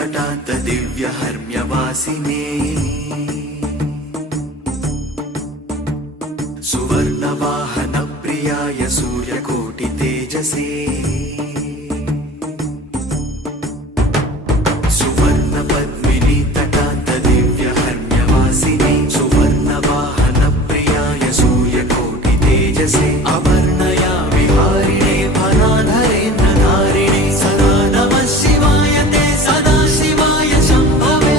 तटान्त दिव्यहर्म्यवासिने सुवर्णवाहनप्रियाय सूर्यकोटितेजसे सुवर्णपद्मिनी तटान्त दिव्यहर्म्यवासिने सुवर्णवाहनप्रियाय सूर्यकोटितेजसे अवर्णया विहारिणे फलाधरेन्द्रधारिणे सदा नमः शिवाय ते सदा शिवाय शम्भवे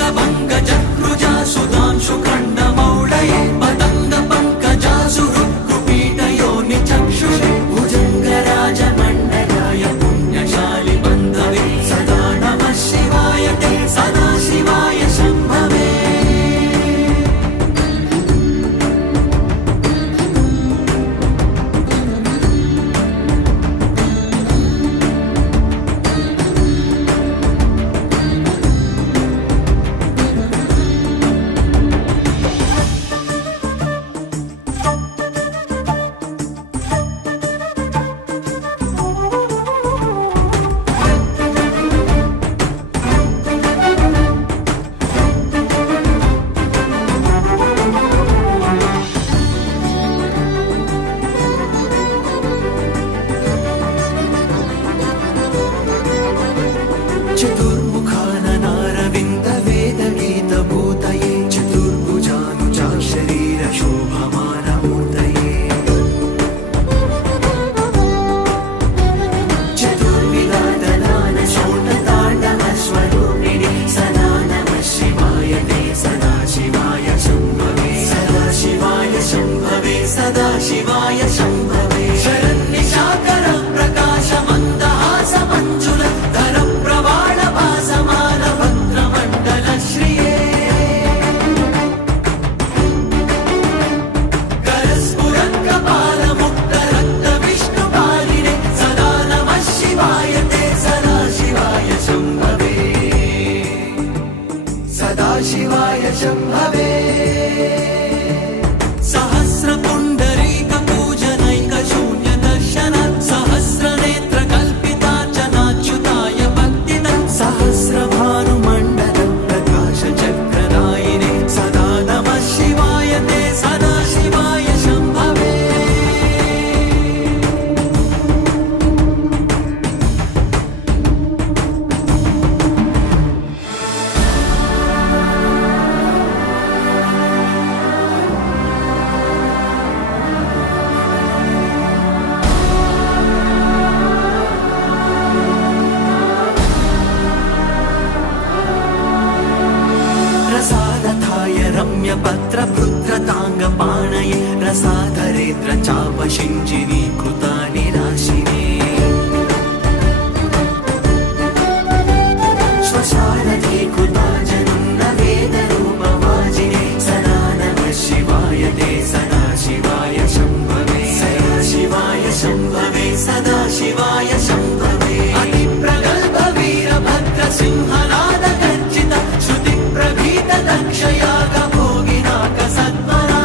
षडुङ्गभङ्गजकृजा सुधांशुखण्डमौळये पतङ्गपङ्कजासुहृत्कुपीठयोनिचक्षुषे भुजङ्गराजमण्डलाय पुण्यशालि बन्धवे सदा नमः शिवाय ते सदा शिवाय शम्भवे चतुर्मुखाननारविन्दवेदगीतभूतये चतुर्भुजानुजा शरीरशोभमानमूर्तये चतुर्विधातनानशोणताण्डवस्वरूपिणि सदा नमः शिवाय ते सदा शिवाय शम्भवे सदा शिवाय शम्भवे सदा शिवाय शम्भवे शरन्निशाकर प्रकाशमन्दहासमञ्जुल धरप्रवाळभासमान भद्रमण्डलश्रिये करस्फुरत्कपालमुक्तरक्तविष्णुपालिने सदा नमः शिवाय ते सदा शिवाय शम्भवे सदा शिवाय शम्भवे सहस्रपुण्डरीकपूजनैकशून्यदर्शन सहस्रनेत्रकल्पितार्चनाच्युताय भक्तिदा सहस्रभानुमण्डल प्रकाशचक्रदायिने सदा नमः शिवाय ते सदा शिवाय शम्भवे रसादथाय रम्यपत्रपुत्रताङ्गपाणये रसाधरेन्द्रचापशिञ्जिनीकृतानि राशिने श्वशारथीकृता जनुन्नवेदरूपवाजिने सदा नमः शिवाय ते सदा शिवाय शम्भवे सदा शिवाय शम्भवे सदा शिवाय शम्भवे अतिप्रगल्भवीरभद्रसिंहनादगर्जित श्रुतिप्रभीत दक्षयागभोगिनाकसत्वरा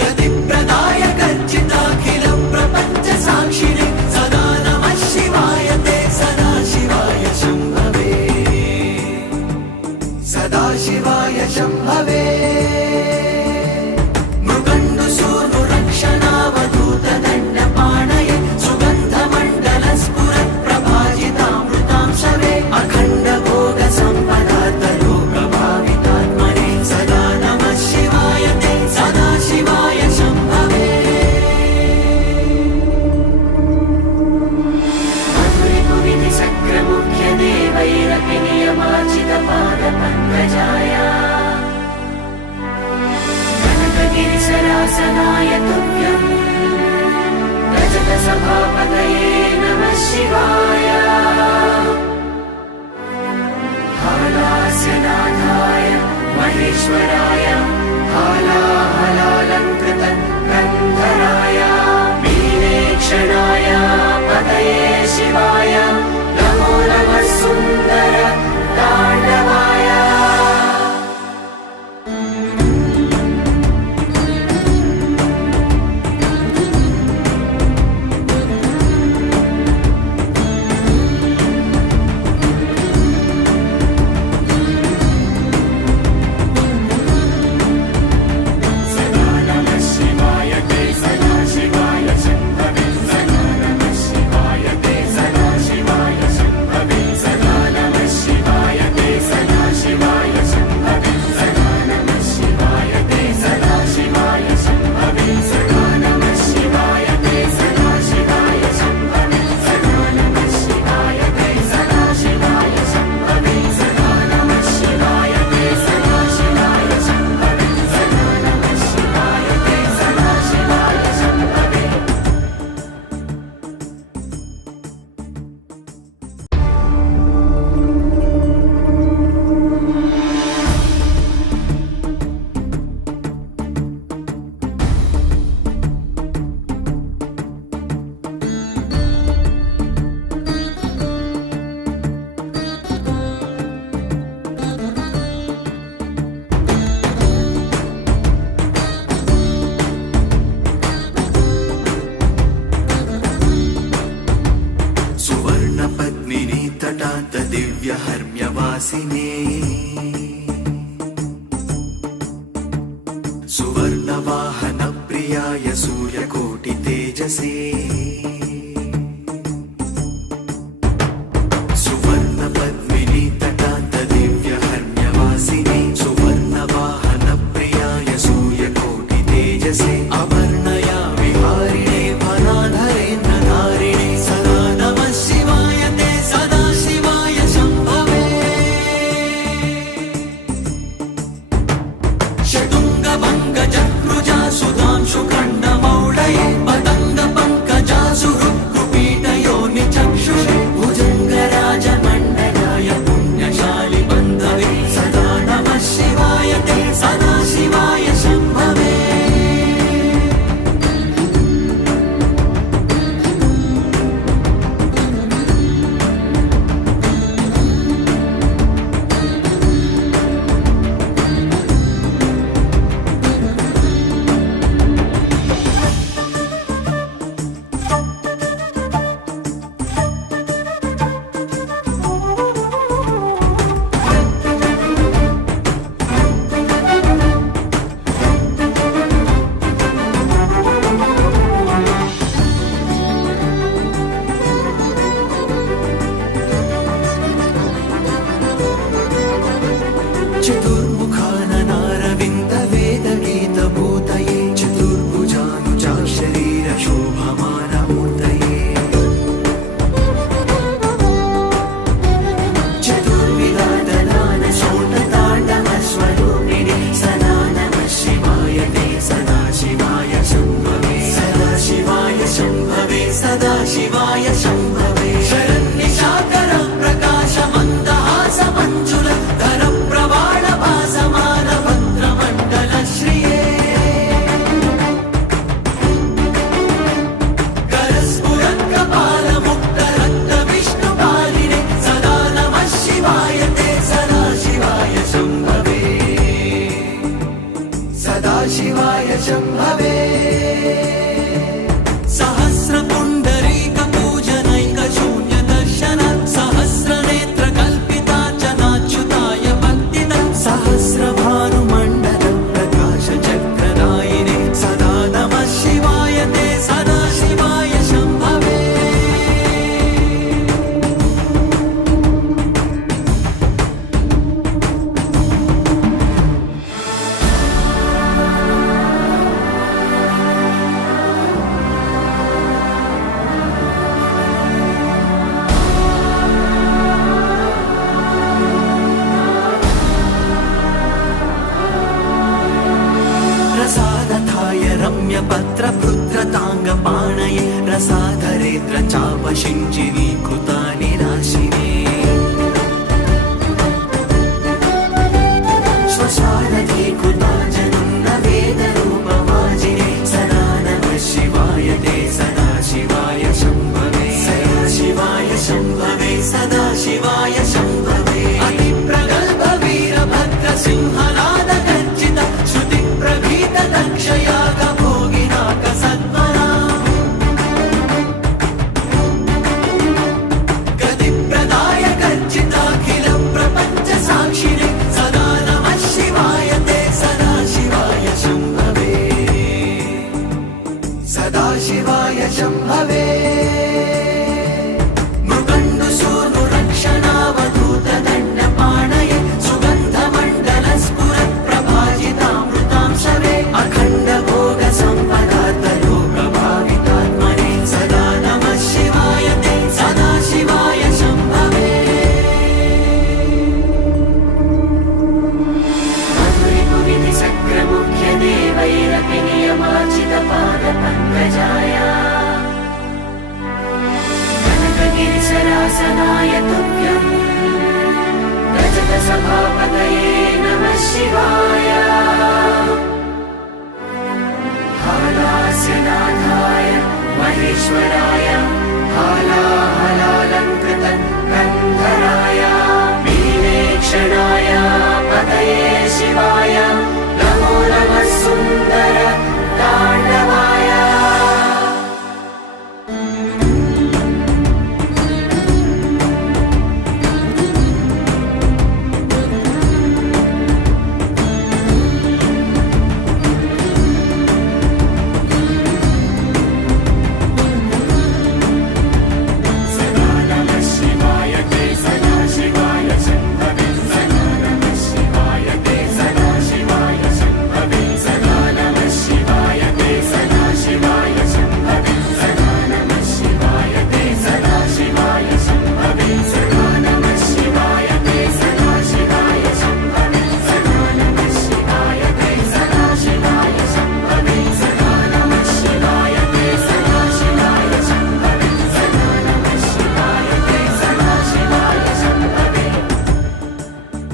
गतिप्रदाय गर्जिताखिल प्रपञ्चसाक्षिणे सदा नमः शिवाय ते सदा शिवाय शम्भवे सदा शिवाय शम्भवे मृगण्डुसूनुरक्षणावधूतदण्डपाणये सुगन्धमण्डलस्फुरत्प्रभाजितामृतां शवे अखण्डभोगसम्पदार्थलोकभावितात्मने सदा नमः शिवाय ते सदा शिवाय शम्भवे मधुरिपुविधिचक्रमुख्यदेवैरपि नियमार्चितपादपङ्कजाय कनकगिरिसरासनाय तुभ्यम् रजतसभापतये नमः शिवाय हालास्यनाथाय महेश्वराय हालाहलालङ्कृत गन्धराय मीनेक्षणाय पतये शिवाय नमो नमः सुन्दर ताण्डवाय वासिने सुवर्णवाहन प्रियाय सूर्यकोटि तेजसे सुवर्ण पद्मिनी तटान्त दिव्य हर्म्यवासिने सुवर्णवाहन प्रियाय सूर्यकोटि तेजसे अवर्णया विहारिणे वनाधरेन्द्रधारिणे सदा नमः शिवाय ते सदा शिवाय शम्भवे षडुङ्गभङ्गजत्रुजा सुधांशुखण्डमौळये पतङ्ग पङ्कजा सुहृत्कुपीटयोनि चक्षुषे भुजङ्गराजमण्डलाय पुण्यशालि बन्धवे सदा नमः शिवाय ते सदा शिवाय शम्भवे चतुर्मुखाननारविन्दवेदगीतभूतये चतुर्भुजानुजा शरीरशोभमानमूर्तये चतुर्विधातदानशोणताण्डवस्वरूपिणे सदा नमः शिवाय ते सदा शिवाय शम्भवे सदा शिवाय शम्भवे सदा शिवाय शम्भवे शरन्निशाकर प्रकाश मन्दहास मञ्जुल धर प्रवाळ भासमान भद्रमण्डल श्रिये करस्फुरत् कपाल मुक्त रक्त विष्णुपालिने सदा नमः शिवाय ते सदा शिवाय शम्भवे सदा शिवाय शम्भवे सहस्र पुण्डरीक पूजनैक शून्य दर्शन सहस्रनेत्र कल्पितार्चनाच्युताय भक्तिद सहस्र भानुमण्डल प्रकाश चक्रदायिने सदा नमः शिवाय ते सदा शिवाय शम्भवे प्रसादथाय रम्यपत्रभृद्रताङ्गपाणये रसाधरेन्द्र चापशिञ्जिनीकृतानि राशिने श्वशानधीकृताजनं न वेदरूपवाजिने सदा नमः शिवाय ते सदा शिवाय शम्भवे सदा शिवाय शम्भवे सदा शिवाय शम्भवे अतिप्रगल्भ वीरभद्र सिंहनाद गर्जित श्रुति प्रभीत दक्षयाग भोगिनाक सत्वरा गतिप्रदाय गर्जिताखिल प्रपञ्च साक्षिणे सदा नमः शिवाय ते सदा शिवाय शम्भवे सदा शिवाय शम्भवे मृगण्डु सूनु रक्षणावधूत दण्डपाणये सुगन्धमण्डल स्फुरत् प्रभाजितामृतां शवे अखण्ड भोग सम्पदार्थ लोकभावितात्मने सदा नमः शिवाय ते सदा शिवाय शम्भवे मधुरिपुविधिचक्रमुख्य देवैरपि नियमार्चितपादपङ्कजाय कनकगिरिसरासनाय तुभ्यं रजतसभापतये नमः शिवाय हालास्यनाथाय महेश्वराय हालाहलालङ्कृत गन्धराय नीलेक्षणाय पतये शिवाय